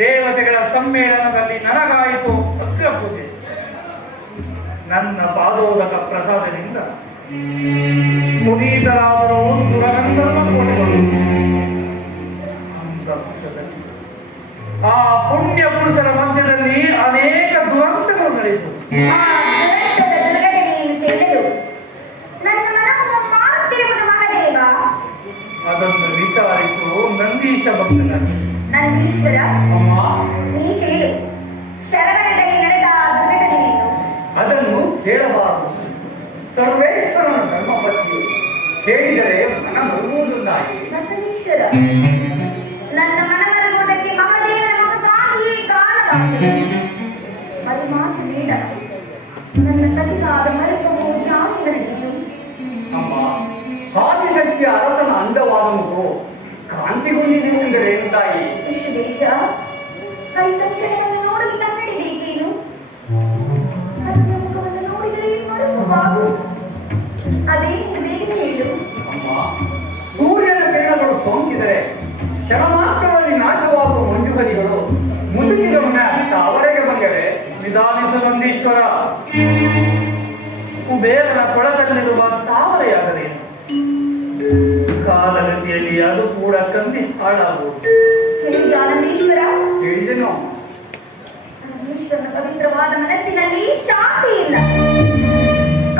ದೇವತೆಗಳ ಸಮ್ಮೇಳನದಲ್ಲಿ ನನಗಾಯಿತು ಅಗ್ರ ಪೂಜೆ ನನ್ನ ಪಾದೋದಕ ಪ್ರಸಾದದಿಂದ ಕೋಟೆಗಳು. ಆ ಪುಣ್ಯ ಪುರುಷರ ಮಧ್ಯದಲ್ಲಿ ಅನೇಕ ದುರಂತಗಳು ನಡೆಯಿತು. ಅದನ್ನು ವಿಚಾರಿಸು ನಂದೀಶ ಭಕ್ತನಾಗಿ. ನಂದೀಶ್ವರ ನೀ ಹೇಳು. ನಡೆದ ದುರ್ಘಟನೆಯನ್ನು ಅದನ್ನು ಹೇಳಬಾರದು. ಸರ್ವೇಶ್ವರನ ಧರ್ಮಪತಿಯು ಕೇಳಿದರೆ ಮನ ಬಸವೇಶ್ವರ ನನ್ನ ಮನವನ್ನುವುದಕ್ಕೆ ಮಹಾದೇವನ ಮಗನಾಗಿಯೇ ಕಾರಣವಾಗಿದೆ ಅದು ಬೇಡ. ನನ್ನ ಕಲಿಕಾದ ಮರುಕವು ನಾನು ನಡೆದಿದ್ದು ಅಮ್ಮ ಆದಿಶಕ್ತಿಯ ಅರಸನ ಅಂದವಾದ ಮುಖವು ಎಂದರೆ ತಾಯಿ ವಿಶ್ವದೇಶ ಕೈ ಕಟ್ಟಡವನ್ನು ನೋಡಲು ಕನ್ನಡಿ ಬೇಕೇನು ಅತ್ಯ ಮುಖವನ್ನು ನೋಡಿದರೆ ನಾಶವಾಗುವ ಬಂದರೆ ಕೊಳದಲ್ಲಿರುವ ಅದು ಕೂಡ ಕಂದಿ ಹಾಳಾಗುವುದು. ಹೇಳಿದೆನು? ಪರಮೇಶ್ವರನ ಪವಿತ್ರವಾದ ಮನಸ್ಸಿನಲ್ಲಿ ಶಾಂತಿ ಇಲ್ಲ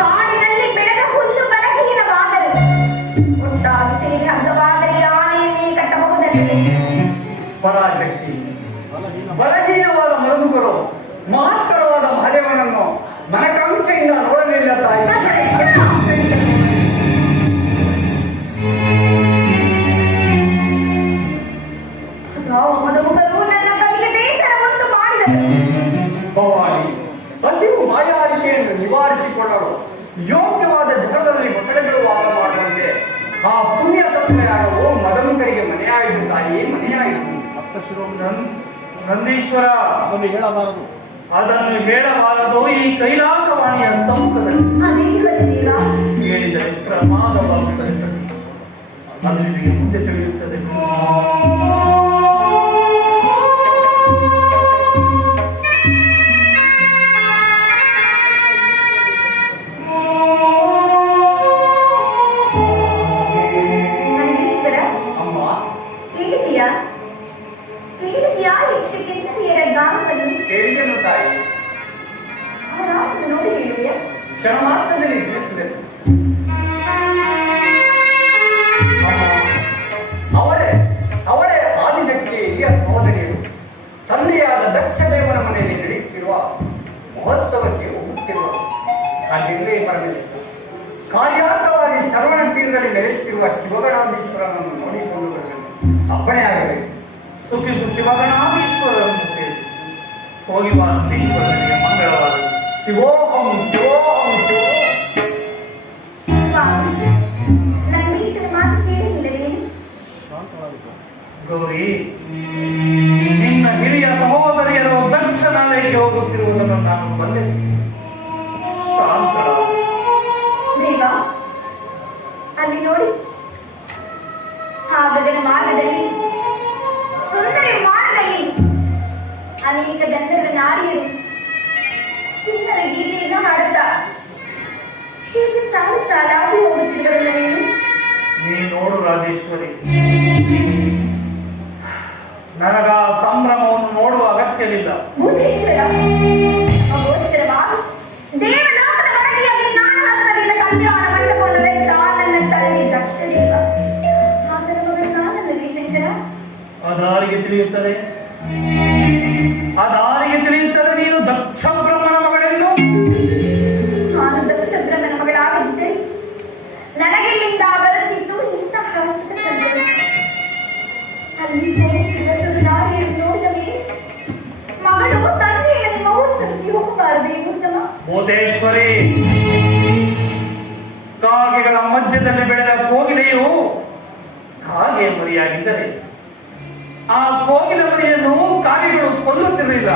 ಕಾಡಿನಲ್ಲಿ ಬೆಳೆದ ಹುಲ್ಲು ಬಲಹೀನವಾಗಲು. ಒಟ್ಟಾಗಿ ಸೇರಿ ಹಗ್ಗವಾದರೆ ಆನೆಯನ್ನೇ ಕಟ್ಟಬಹುದಲ್ಲವೇ? ಪರಾಶಕ್ತಿ. ಬಲಹೀನವಾದ ಮರುಗುಗಳು ಮಹತ್ತರವಾದ ಮಹದೇವನನ್ನು ಮನಕಾಂಕ್ಷೆಯಿಂದ ನೋಡಲಿಲ್ಲ ತಾಯಿ. ಭವಾನಿ ಹಸಿವು ಬಾಯಾರಿಕೆಯನ್ನು ನಿವಾರಿಸಿಕೊಳ್ಳಲು ಯೋಗ್ಯವಾದ ಜನರಲ್ಲಿ ಮೊಸಳೆಗಳು ವಾಸ ಮಾಡುವಂತೆ ಆ ಪುಣ್ಯ ಸತ್ವಯಾಗವು ಮದಮುಖರಿಗೆ ಮನೆಯಾಯಿತು ತಾಯಿ ಮನೆಯಾಯಿತು ನಂದೀಶ್ವರ. ಅದನ್ನು ಹೇಳಬಾರದು. ಅದನ್ನು ಹೇಳಬಾರದು. ಈ ಕೈಲಾಸವಾಣಿಯ ಸಮ್ಮುಖದಲ್ಲಿ ಹೇಳಿದರೆ ಪ್ರಮಾದವಾಗುತ್ತದೆ. ಅದು ನಿಮಗೆ ಮುಂದೆ ತಿಳಿಯುತ್ತದೆ. ಕ್ಷಣ ಮಾತ್ರದಲ್ಲಿ ಅಮ್ಮ ಅವರೇ ಅವರೇ ಆದಿಶಕ್ತಿಯ ಸಹೋದರಿಯರು ತಂದೆಯಾದ ದಕ್ಷದೇವನ ಮನೆಯಲ್ಲಿ ನಡೆಯುತ್ತಿರುವ ಮಹೋತ್ಸವಕ್ಕೆ ಹೋಗುತ್ತಿರುವ ಅಲ್ಲಿಂದೇ ಪರಮೇಶ್ವರ ಕಾರ್ಯಾರ್ಥವಾಗಿ ಶ್ರವಣ ತೀರದಲ್ಲಿ ನೆಲೆಯುತ್ತಿರುವ ಶಿವಗಣಾಧೀಶ್ವರನನ್ನು ನೋಡಿಕೊಂಡು ಬರಬೇಕು. ಅಪ್ಪಣೆಯಾಗಬೇಕು ಸುಖಿಸು ಶಿವಗಣಾಧೀಶ್ವರನ್ನು ಸೇರಿ ಹೋಗಿ ಬಾ ಮಂಗಳವಾದ ಶಿವೋಹಂ ಶಿವೋ ಗೌರಿ ನಿನ್ನ ಹಿರಿಯ ಸಹೋದರಿಯರು ದಕ್ಷಿಣಾಲಯಕ್ಕೆ ಹೋಗುತ್ತಿರುವುದನ್ನು ನಾನು ಬಲ್ಲೆ రాజేశ్వరి. నరగా సంభ్రమ ಭೂತೇಶ್ವರಿ ಕಾಗೆಗಳ ಮಧ್ಯದಲ್ಲಿ ಬೆಳೆದ ಕೋಗಿಲೆಯು ಕಾಗೆ ಮರಿಯಾಗಿದ್ದರೆ ಆ ಕೋಗಿಲ ಮರಿಯನ್ನು ಕಾಗೆಗಳು ಕೊಲ್ಲುತ್ತಿರಲಿಲ್ಲ.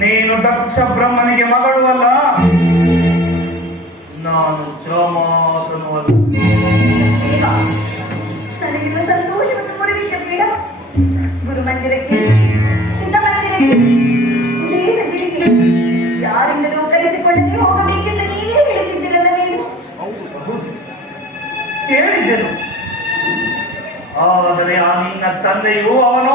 ನೀನು ದಕ್ಷ ಬ್ರಹ್ಮನಿಗೆ ಮಗಳು ಅಲ್ಲ? ನಾನು ಶ್ರಮಾತನು ಅಲ್ಲ ನೀವೇ ಆದರೆ ಆ ನಿನ್ನ ತಂದೆಯು ಅವನೋ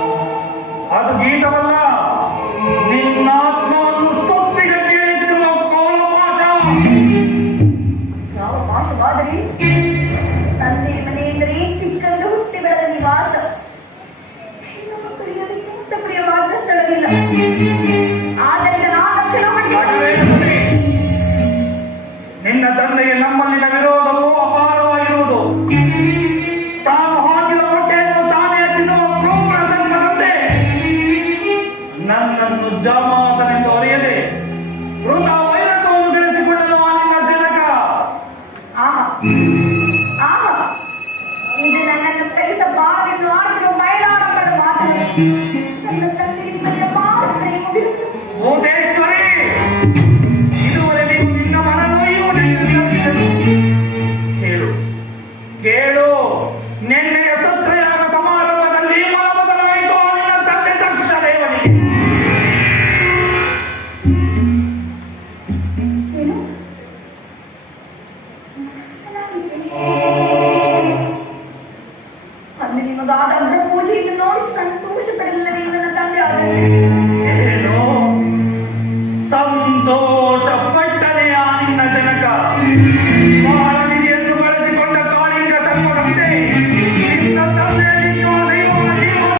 ಗೀತವನ್ನು Thank you.